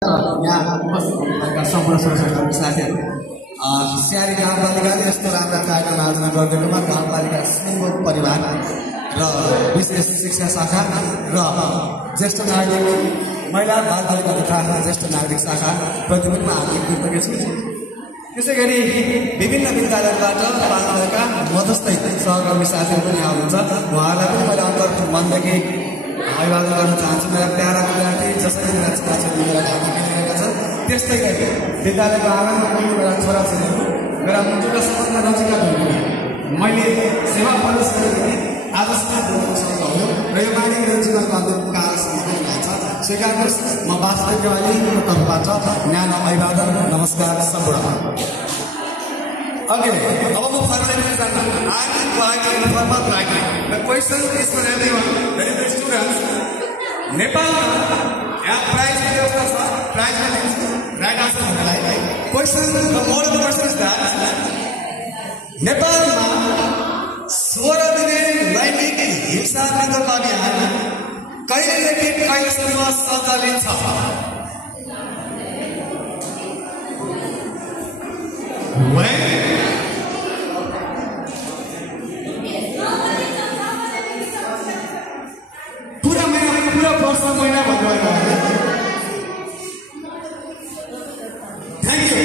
यहाँ उपस्थित भएका सम्पूर्ण श्रोताहरू साथीहरू स्यारी गाउँपालिकाले यस्तो राम्रा कार्यक्रम आयोजना गरिदिएकोमा गाउँपालिका सिङ्गो परिवार र विशेष शिक्षा शाखा र ज्येष्ठ नागरिक महिला बालबालिका तथा ज्येष्ठ नागरिक शाखा प्रति पनि म हार्दिक कृतज्ञ छु। त्यसै गरी विभिन्न विद्यालयबाट पाल्नुभएका मध्यस्थै सहकर्मी साथीहरू पनि आउनुहुन्छ, उहाँहरूलाई पनि मैले अन्तर्गत मनदेखि अभिवादन गर्न चाहन्छु। मेरा प्यारा विद्यार्थी जसरी मेरा छोराछोरी मेरा घरमा किनिरहेका छन्, त्यस्तै गरी विद्यालयको आँगनमा पनि मेरा छोराछोरीहरू मेरा मुटुका सबभन्दा नजिकका हुनुहुन्छ। मैले सेवा प्रवेश गरेदेखि आजसम्म बोल्न सक्नुभयो र यो बानी मेरो जीवनको अन्तिम कालसम्म पनि रहन्छ। स्वीकार्नुहोस्, म वास्तविकवादीको तर्फबाट न्यानो अभिवादन नमस्कार सम्पूर्ण। Okay, अब म फर्स्ट जान्न। I am inviting formal bragging. The question is for everyone. Very good students. नेपालमा यहाँ प्राइज व्यवस्था छ, प्राइजमा दिन्छ, ब्रान्ड आउँछ मलाई। Question, the more of the question is that नेपालमा 16 दिने लैङ्गिक हिंसा विरुद्धको अभियान कहिलेदेखि कहिलेसम्म सञ्चालित छ? पूरा वर्ष महिना भन्नुभएको थ्याङ्क यू।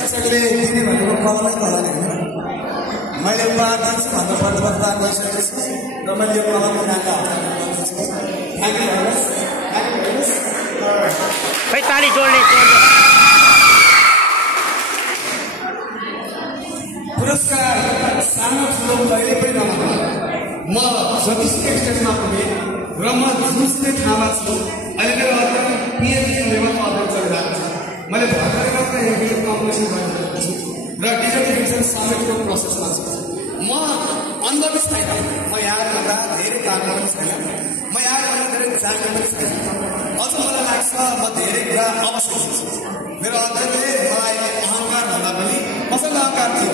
शिक्षकले दिने भनेको कलमै कलम होइन, मैले उपहार दिन्छु भन्दा प्रतिबद्धता गरिसकेको छु र मैले यो कलमको नाका थ्याङ्क यू भन्नुहोस्। खै ताली जोड्ने पुरस्कार सानो ठुलो कहिले पनि नमान्नु। म जतिसुकै स्टेजमा पुगेँ र म जुनसुकै ठाउँमा छु, अहिले मेरो पिएचडी लेभलमा अध्ययन चलिरहेको छ। मैले भर्खरै मात्रै एग्रिकल्चर कम्पिटिसन गरिरहेको छु र डिजर्टेसन सब्जेक्टको प्रोसेसमा छु। म अनबनिस छैन, म यहाँभन्दा धेरै काम पनि छैन, म यहाँभन्दा धेरै जान्ने पनि छैन। अझ मलाई लाग्छ म धेरै कुरा अवश्य छु। मेरो अध्ययनले मलाई अहङ्कार भन्दा पनि मसँग अहङ्कार थियो।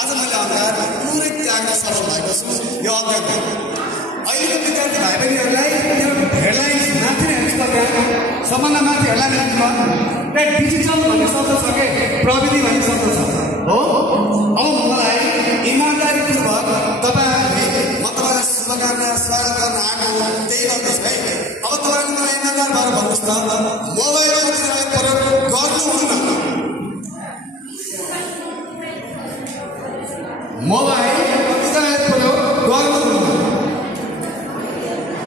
आज मैले अहङ्कार पुरै त्याग्न सफल भएको छु यो अध्ययन। अहिलेको विद्यार्थी भाइ बहिनीहरूलाई मेरो हेडलाइन माथि नै हेर्नुहोस् त, त्यहाँ सबभन्दा माथि हेडलाइन हेर्नुहोस्, त्यहाँ डिजिटल भन्ने शब्द छ कि प्रविधि भन्ने शब्द छ हो। अब मलाई इमान्दारीपूर्वक तपाईँहरूले म तपाईँलाई शुभकामना स्वागत